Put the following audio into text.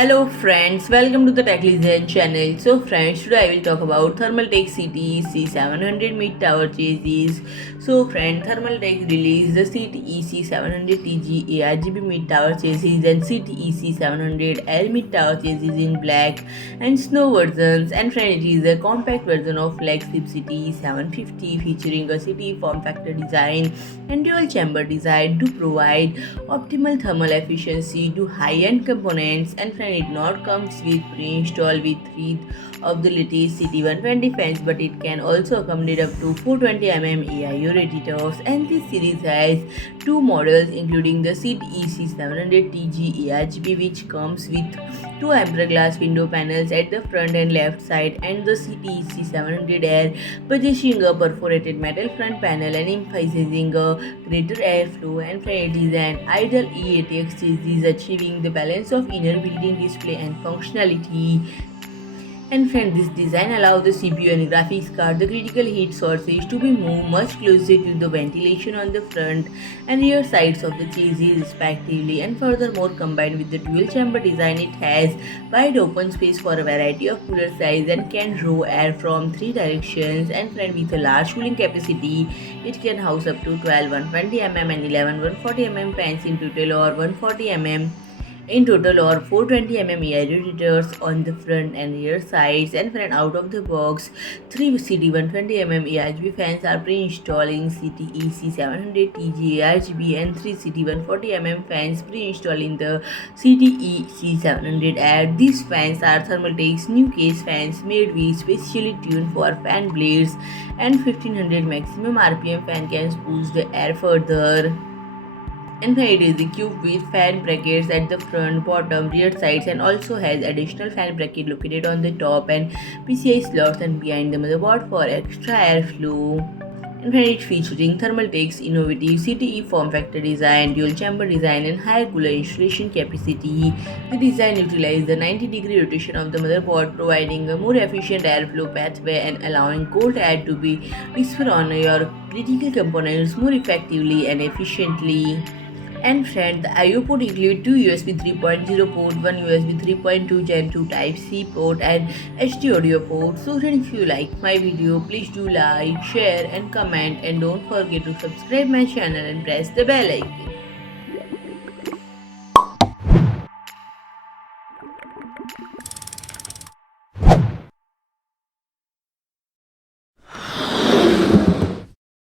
Hello friends, welcome to the TechListen channel. So friends, today I will talk about Thermaltake CTE C700 mid-tower chassis. So friend, Thermaltake released the CTE C700 TG ARGB mid-tower chassis and CTE C700 Air mid-tower chassis in black and snow versions. And friend, it is a compact version of flagship CTE C750 featuring a CTE Form Factor design and dual chamber design to provide optimal thermal efficiency to high-end components. And it not comes with pre-installed with 3 of the latest CT140 fans, but it can also accommodate up to 420 AIO radiators. And this series has two models including the CTE C700 TG ARGB, which comes with two amber glass window panels at the front and left side, and the CTE C700 Air, possessing a perforated metal front panel and emphasizing a greater airflow. And it is an ideal E-ATX chassis, achieving the balance of inner building display and functionality. And friend, this design allows the CPU and graphics card, the critical heat sources, to be moved much closer to the ventilation on the front and rear sides of the chassis respectively. And furthermore, combined with the dual chamber design, it has wide open space for a variety of cooler size and can draw air from 3 directions. And friend, with a large cooling capacity, it can house up to 12 120 mm and 11 140 mm fans in total, or 140 mm in total, or 420 mm radiators on the front and rear sides. And for an out of the box, 3 CT120 mm ARGB fans are pre-installed in CTE C700 TG ARGB and 3 CT140 mm fans pre-installed in the CTE C700 Air. These fans are Thermaltake's new case fans made with specially tuned for fan blades, and 1500 maximum RPM fan can push the air further. And it is equipped with fan brackets at the front, bottom, rear sides, and also has additional fan bracket located on the top and PCI slots and behind the motherboard for extra airflow. And it featuring Thermaltake's innovative CTE Form Factor design, dual chamber design, and higher cooler installation capacity. The design utilizes the 90-degree rotation of the motherboard, providing a more efficient airflow pathway and allowing cold air to be dispersed on your critical components more effectively and efficiently. And friend, the IO port include two USB 3.0 port, one USB 3.2 Gen 2 Type-C port, and HD audio port. So friend, if you like my video, please do like, share and comment, and don't forget to subscribe my channel and press the bell icon.